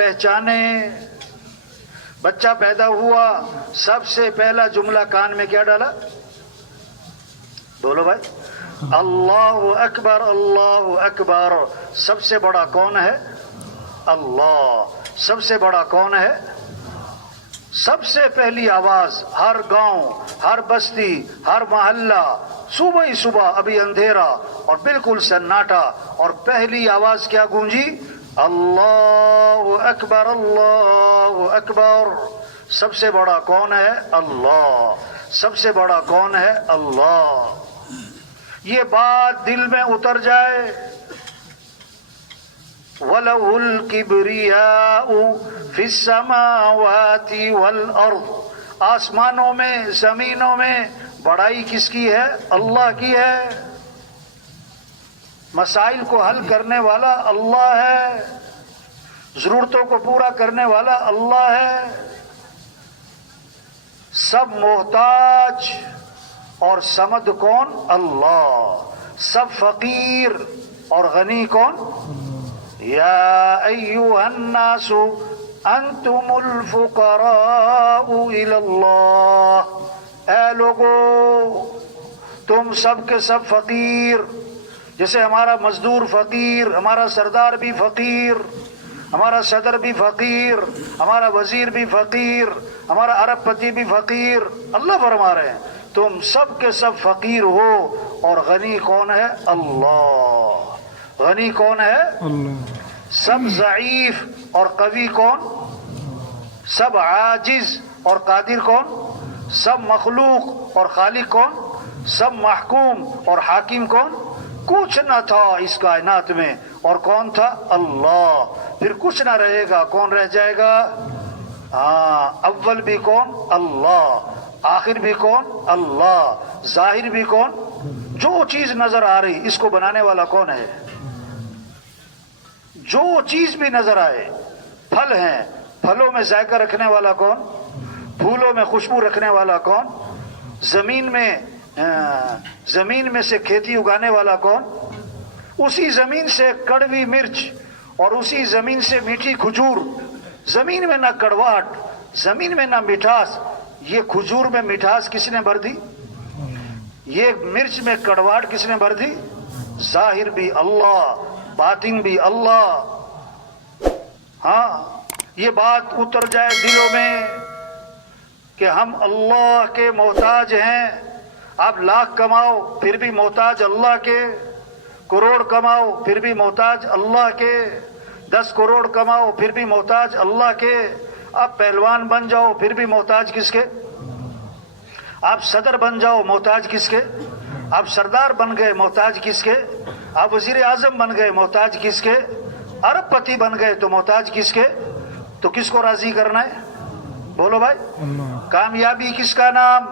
پہچانے. بچہ پیدا ہوا, سب سے پہلا جملہ کان میں کیا ڈالا؟ بولو بھائی, اللہ اکبر اللہ اکبر. سب سے بڑا کون ہے؟ اللہ. سب سے بڑا کون ہے؟ سب سے پہلی آواز ہر گاؤں, ہر بستی, ہر محلہ, صبح ہی صبح, ابھی اندھیرا اور بالکل سناٹا, اور پہلی آواز کیا گونجی؟ اللہ اکبر اللہ اکبر. سب سے بڑا کون ہے؟ اللہ. سب سے بڑا کون ہے؟ اللہ. یہ بات دل میں اتر جائے. وَلَهُ الْكِبْرِيَاءُ فِي السَّمَاوَاتِ وَالْأَرْضِ. آسمانوں میں, زمینوں میں بڑائی کس کی ہے؟ اللہ کی ہے. مسائل کو حل کرنے والا اللہ ہے, ضرورتوں کو پورا کرنے والا اللہ ہے. سب محتاج اور صمد کون؟ اللہ. سب فقیر اور غنی کون؟ یا ایھا الناس انتم الفقراء الی اللہ. اے لوگو, تم سب کے سب فقیر. جیسے ہمارا مزدور فقیر, ہمارا سردار بھی فقیر, ہمارا صدر بھی فقیر, ہمارا وزیر بھی فقیر, ہمارا ارب پتی بھی فقیر. اللہ فرما رہے ہیں تم سب کے سب فقیر ہو, اور غنی کون ہے؟ اللہ. غنی کون ہے؟ اللہ. سب ضعیف اور قوی کون؟ سب عاجز اور قادر کون؟ سب مخلوق اور خالق کون؟ سب محکوم اور حاکم کون؟ کچھ نہ تھا اس کائنات میں, اور کون تھا؟ اللہ. پھر کچھ نہ رہے گا, کون رہ جائے گا؟ ہاں, اول بھی کون؟ اللہ. آخر بھی کون؟ اللہ. ظاہر بھی کون؟ جو چیز نظر آ رہی, اس کو بنانے والا کون ہے؟ جو چیز بھی نظر آئے. پھل ہیں, پھلوں میں ذائقہ رکھنے والا کون؟ پھولوں میں خوشبو رکھنے والا کون؟ زمین میں سے کھیتی اگانے والا کون؟ اسی زمین سے کڑوی مرچ اور اسی زمین سے میٹھی کھجور. زمین میں نہ کڑواہٹ, زمین میں نہ مٹھاس. یہ کھجور میں مٹھاس کس نے بھر دی؟ یہ مرچ میں کڑواہٹ کس نے بھر دی؟ ظاہر بھی اللہ, باطن بھی اللہ. ہاں, یہ بات اتر جائے دلوں میں کہ ہم اللہ کے محتاج ہیں. آپ لاکھ کماؤ پھر بھی محتاج اللہ کے, کروڑ کماؤ پھر بھی محتاج اللہ کے, 10 کروڑ کماؤ پھر بھی محتاج اللہ کے. آپ پہلوان بن جاؤ پھر بھی محتاج کس کے؟ آپ صدر بن جاؤ محتاج کس کے؟ آپ سردار بن گئے محتاج کس کے؟ آپ وزیر اعظم بن گئے محتاج کس کے؟ ارب پتی بن گئے تو محتاج کس کے؟ تو کس کو راضی کرنا ہے؟ بولو بھائی. کامیابی کس کا نام؟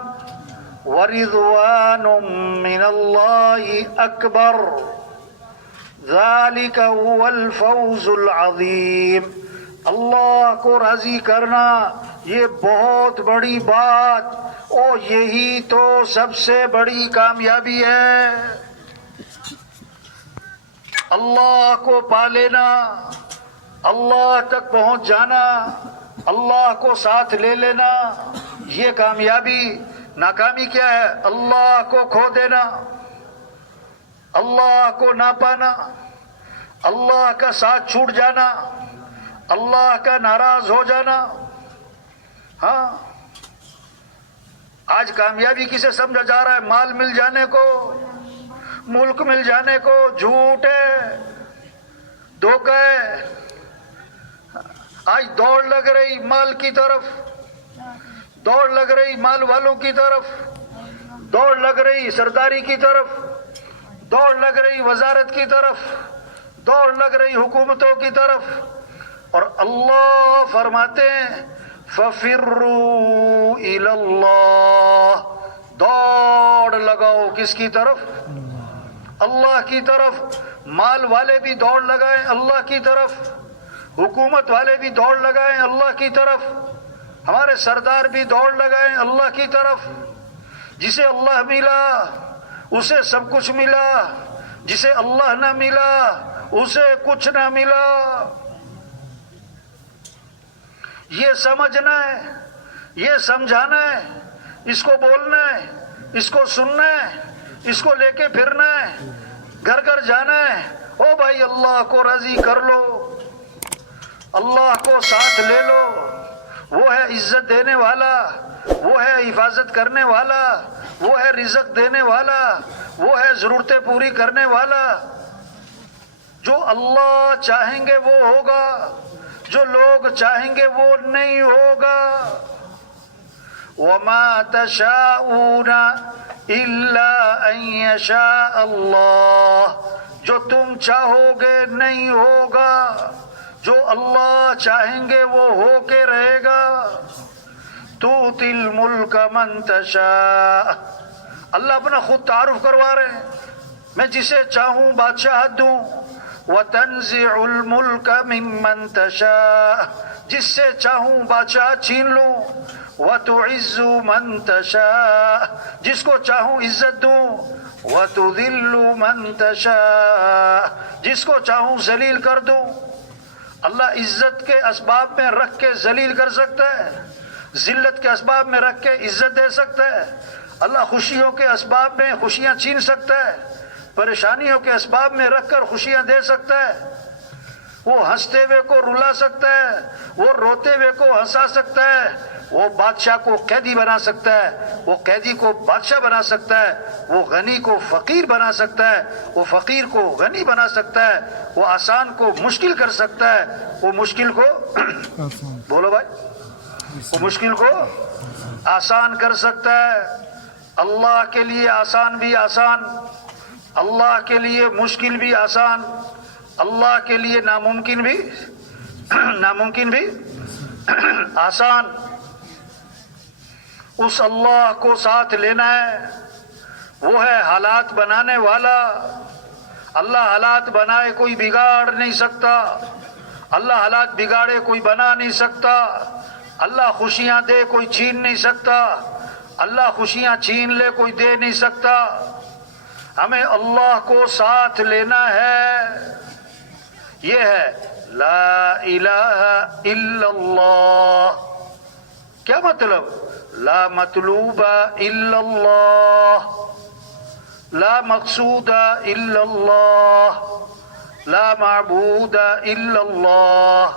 وَرِضْوَانٌ مِّنَ اللَّهِ أَكْبَرُ ذَلِكَ هُوَ الْفَوْزُ الْعَظِيمُ. اللہ کو راضی کرنا یہ بہت بڑی بات, اور یہی تو سب سے بڑی کامیابی ہے. اللہ کو پا لینا, اللہ تک پہنچ جانا, اللہ کو ساتھ لے لینا, یہ کامیابی. ناکامی کیا ہے؟ اللہ کو کھو دینا, اللہ کو نہ پانا, اللہ کا ساتھ چھوٹ جانا, اللہ کا ناراض ہو جانا. ہاں, آج کامیابی کسے سمجھا جا رہا ہے؟ مال مل جانے کو, ملک مل جانے کو. جھوٹ ہے, دھوکہ ہے. آج دوڑ لگ رہی مال کی طرف, دوڑ لگ رہی مال والوں کی طرف, دوڑ لگ رہی سرداری کی طرف, دوڑ لگ رہی وزارت کی طرف, دوڑ لگ رہی حکومتوں کی طرف. اور اللہ فرماتے ہیں فَفِرُّوا إِلَى اللَّهِ. دوڑ لگاؤ کس کی طرف؟ اللہ کی طرف. مال والے بھی دوڑ لگائیں اللہ کی طرف, حکومت والے بھی دوڑ لگائیں اللہ کی طرف, ہمارے سردار بھی دوڑ لگائیں اللہ کی طرف. جسے اللہ ملا اسے سب کچھ ملا, جسے اللہ نہ ملا اسے کچھ نہ ملا. یہ سمجھنا ہے، یہ سمجھانا ہے، اس کو بولنا ہے، اس کو سننا ہے، اس کو لے کے پھرنا ہے، گھر گھر جانا ہے۔ او بھائی اللہ کو راضی کر لو، اللہ کو ساتھ لے لو، وہ ہے عزت دینے والا، وہ ہے حفاظت کرنے والا، وہ ہے رزق دینے والا، وہ ہے ضرورتیں پوری کرنے والا۔ جو اللہ چاہیں گے وہ ہوگا، جو لوگ چاہیں گے وہ نہیں ہوگا۔ وَمَا تَشَاءُونَ إِلَّا أَن يَشَاءَ اللَّهُ، جو تم چاہو گے نہیں ہوگا، جو اللہ چاہیں گے وہ ہو کے رہے گا۔ تُؤْتِي الْمُلْكَ مَن تَشَاءُ، اللہ اپنا خود تعارف کروا رہے ہیں، میں جسے چاہوں بادشاہت دوں۔ وَتَنزِعُ الْمُلْكَ مِمَّن تَشَاءُ، جس سے چاہوں بادشاہت چھین لوں۔ وَتُعِزُّ مَن تَشَاءُ، جس کو چاہوں عزت دوں۔ وَتُذِلُّ مَن تَشَاءُ، جس کو چاہوں ذلیل کر دوں۔ اللہ عزت کے اسباب میں رکھ کے ذلیل کر سکتا ہے، ذلت کے اسباب میں رکھ کے عزت دے سکتا ہے۔ اللہ خوشیوں کے اسباب میں خوشیاں چھین سکتا ہے، پریشانیوں کے اسباب میں رکھ کر خوشیاں دے سکتا ہے۔ وہ ہنستے ہوئے کو رلا سکتا ہے، وہ روتے ہوئے کو ہنسا سکتا ہے، وہ بادشاہ کو قیدی بنا سکتا ہے، وہ قیدی کو بادشاہ بنا سکتا ہے، وہ غنی کو فقیر بنا سکتا ہے، وہ فقیر کو غنی بنا سکتا ہے، وہ آسان کو مشکل کر سکتا ہے، وہ مشکل کو بولو بھائی، وہ مشکل کو آسان کر سکتا ہے۔ اللہ کے لیے آسان بھی آسان، اللہ کے لیے مشکل بھی آسان، اللہ کے لیے ناممکن بھی ناممکن بھی آسان۔ اس اللہ کو ساتھ لینا ہے، وہ ہے حالات بنانے والا۔ اللہ حالات بنائے کوئی بگاڑ نہیں سکتا، اللہ حالات بگاڑے کوئی بنا نہیں سکتا، اللہ خوشیاں دے کوئی چھین نہیں سکتا، اللہ خوشیاں چھین لے کوئی دے نہیں سکتا۔ ہمیں اللہ کو ساتھ لینا ہے، یہ ہے لا الہ الا اللہ۔ کیا مطلب؟ لا مطلوب الا اللہ، لا مقصود الا اللہ، لا معبود الا اللہ،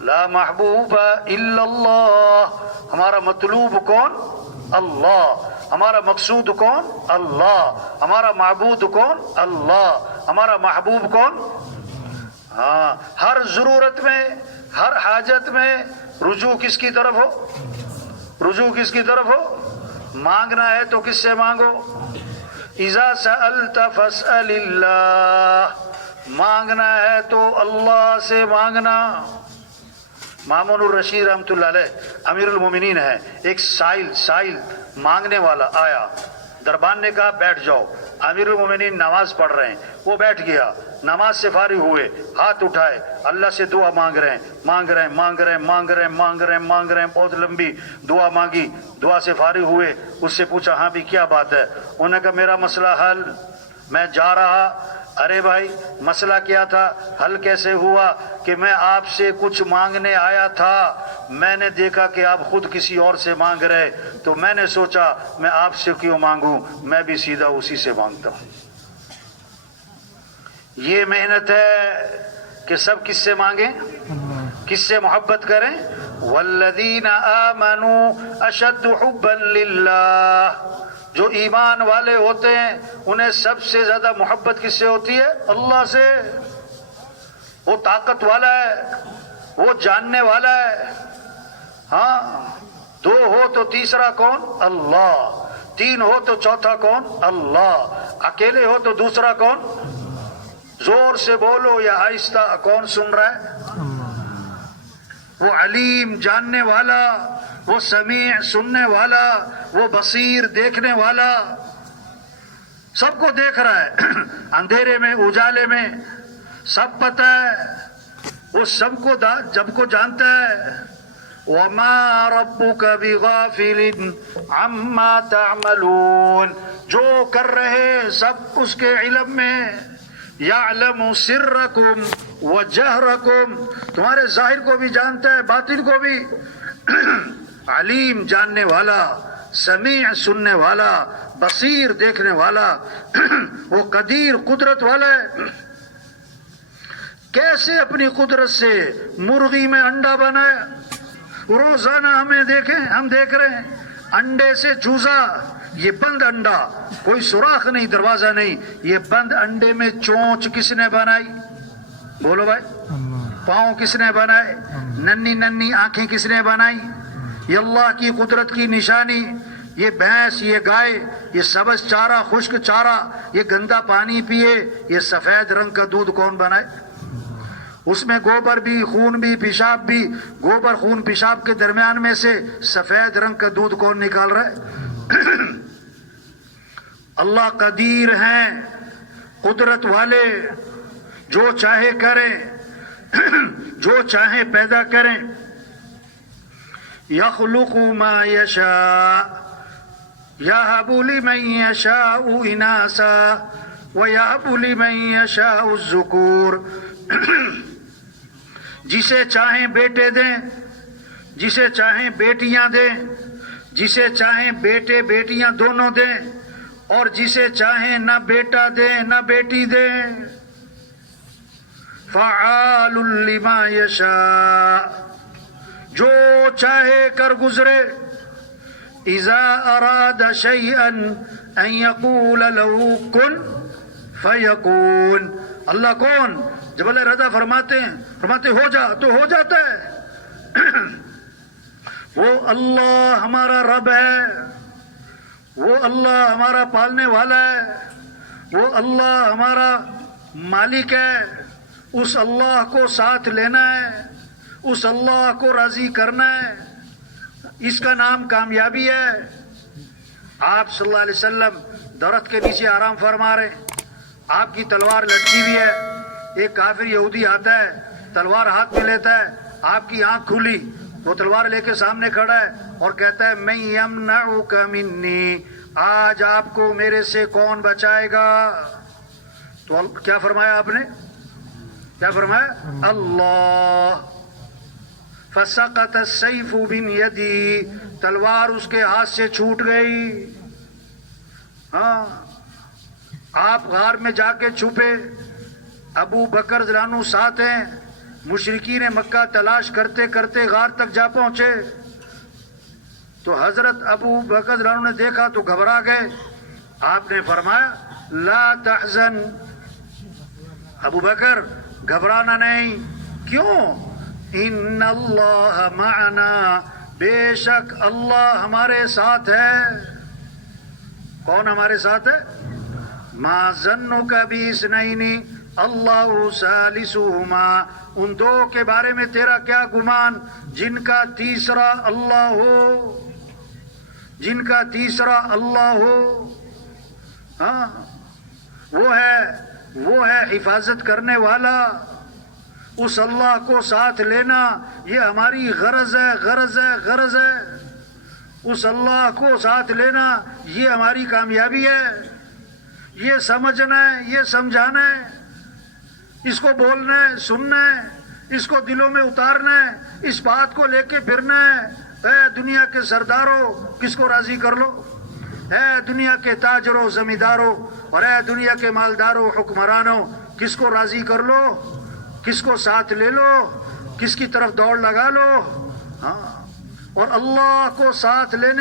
لا محبوب الا اللہ۔ ہمارا مطلوب کون؟ اللہ۔ ہمارا مقصود کون؟ اللہ۔ ہمارا معبود کون؟ اللہ۔ ہمارا محبوب کون؟ ہاں، ہر ضرورت میں، ہر حاجت میں رجوع کس کی طرف ہو؟ رجوع کس کی طرف ہو؟ مانگنا ہے تو کس سے مانگو؟ اذا سألت فاسأل اللہ، مانگنا ہے تو اللہ سے مانگنا۔ مامون الرشید رحمۃ اللہ علیہ امیر المومنین ہے، ایک سائل مانگنے والا آیا، دربان نے کہا بیٹھ جاؤ۔ امیر المومنین نماز پڑھ رہے ہیں، وہ بیٹھ گیا، نماز سے فارغ ہوئے، ہاتھ اٹھائے، اللہ سے دعا مانگ رہے ہیں، بہت لمبی دعا مانگی، دعا سے فارغ ہوئے، اس سے پوچھا ہاں بھی کیا بات ہے؟ انہوں نے کہا میرا مسئلہ حل، میں جا رہا۔ ارے بھائی مسئلہ کیا تھا؟ حل کیسے ہوا کہ میں آپ سے کچھ مانگنے آیا تھا، میں نے دیکھا کہ آپ خود کسی اور سے مانگ رہے، تو میں نے سوچا میں آپ سے کیوں مانگوں، میں بھی سیدھا اسی سے مانگتا ہوں۔ یہ محنت ہے کہ سب کس سے مانگیں، کس سے محبت کریں۔ والذین آمنوا اشد حبا للہ، جو ایمان والے ہوتے ہیں انہیں سب سے زیادہ محبت کس سے ہوتی ہے؟ اللہ سے۔ وہ طاقت والا ہے، وہ جاننے والا ہے۔ ہاں، دو ہو تو تیسرا کون؟ اللہ۔ تین ہو تو چوتھا کون؟ اللہ۔ اکیلے ہو تو دوسرا کون؟ زور سے بولو یا آہستہ، کون سن رہا ہے؟ وہ علیم جاننے والا، وہ سمیع سننے والا، وہ بصیر دیکھنے والا، سب کو دیکھ رہا ہے، اندھیرے میں اجالے میں سب پتہ ہے، وہ سب کو جانتا ہے۔ وَمَا رَبُّكَ بِغَافِلٍ عَمَّا تَعْمَلُونَ، جو کر رہے سب اس کے علم میں۔ يَعْلَمُ سِرَّكُمْ وجہرکم، تمہارے ظاہر کو بھی جانتا ہے باطن کو بھی، علیم جاننے والا، سمیع سننے والا، بصیر دیکھنے والا، وہ قدیر قدرت والا ہے۔ کیسے اپنی قدرت سے مرغی میں انڈا بنایا، روزانہ ہم دیکھ رہے ہیں، انڈے سے چوزا، یہ بند انڈا، کوئی سوراخ نہیں، دروازہ نہیں، یہ بند انڈے میں چونچ کس نے بنائی؟ بولو بھائی، پاؤں کس نے بنائے؟ ننی ننی آنکھیں کس نے بنائی؟ یہ اللہ کی قدرت کی نشانی۔ یہ بھینس، یہ گائے، یہ سبز چارہ، خشک چارہ، یہ گندا پانی پیے، یہ سفید رنگ کا دودھ کون بنائے؟ اس میں گوبر بھی، خون بھی، پیشاب بھی، گوبر خون پیشاب کے درمیان میں سے سفید رنگ کا دودھ کون نکال رہا ہے؟ اللہ قدیر ہیں، قدرت والے، جو چاہے کریں، جو چاہے پیدا کریں۔ یخلق ما یشاء یہب لمن یشاء اناسا ویہب لمن یشاء الذکور، جسے چاہیں بیٹے دیں، جسے چاہیں بیٹیاں دیں، جسے چاہیں بیٹے بیٹیاں دونوں دیں، اور جسے چاہیں نہ بیٹا دیں نہ بیٹی دیں۔ فعال لما یشاء، جو چاہے کر گزرے۔ اذا اراد شیئا ان یقول له کن فیکون، اللہ کون؟ جب اللہ ارادہ فرماتے ہو جا تو ہو جاتا ہے۔ وہ اللہ ہمارا رب ہے، وہ اللہ ہمارا پالنے والا ہے، وہ اللہ ہمارا مالک ہے۔ اس اللہ کو ساتھ لینا ہے، اس اللہ کو راضی کرنا ہے، اس کا نام کامیابی ہے۔ آپ صلی اللہ علیہ وسلم درخت کے نیچے آرام فرما رہے، آپ کی تلوار لٹکی ہوئی ہے، ایک کافر یہودی آتا ہے، تلوار ہاتھ میں لیتا ہے، آپ کی آنکھ کھلی، وہ تلوار لے کے سامنے کھڑا ہے اور کہتا ہے من یمنعک منی، آج آپ کو میرے سے کون بچائے گا؟ تو کیا فرمایا آپ نے؟ کیا فرمایا؟ اللہ۔ فسقط السیف من یدی، تلوار اس کے ہاتھ سے چھوٹ گئی۔ ہاں، آپ غار میں جا کے چھپے، ابو بکر رضی اللہ عنہ ساتھ ہیں، مشرکین مکہ تلاش کرتے کرتے غار تک جا پہنچے، تو حضرت ابو بکر رضی اللہ عنہ نے دیکھا تو گھبرا گئے۔ آپ نے فرمایا لا تحزن، ابو بکر گھبرانا نہیں۔ کیوں؟ ان اللہ معنا، بے شک اللہ ہمارے ساتھ ہے۔ کون ہمارے ساتھ ہے؟ ما ظنک باثنین اللہ ثالثہما، ان دو کے بارے میں تیرا کیا گمان جن کا تیسرا اللہ ہو، جن کا تیسرا اللہ ہو۔ ہاں، وہ ہے حفاظت کرنے والا۔ اس اللہ کو ساتھ لینا یہ ہماری غرض ہے، غرض ہے، غرض ہے۔ اس اللہ کو ساتھ لینا یہ ہماری کامیابی ہے۔ یہ سمجھنا ہے، یہ سمجھانا ہے، اس کو بولنا ہے، سننا ہے، اس کو دلوں میں اتارنا ہے، اس بات کو لے کے پھرنا ہے۔ اے دنیا کے سرداروں، کس کو راضی کر لو؟ اے دنیا کے تاجروں، زمینداروں، اور اے دنیا کے مالداروں، حکمرانوں، کس کو راضی کر لو؟ کس کو ساتھ لے لو؟ کس کی طرف دوڑ لگا لو؟ ہاں، اور اللہ کو ساتھ لینے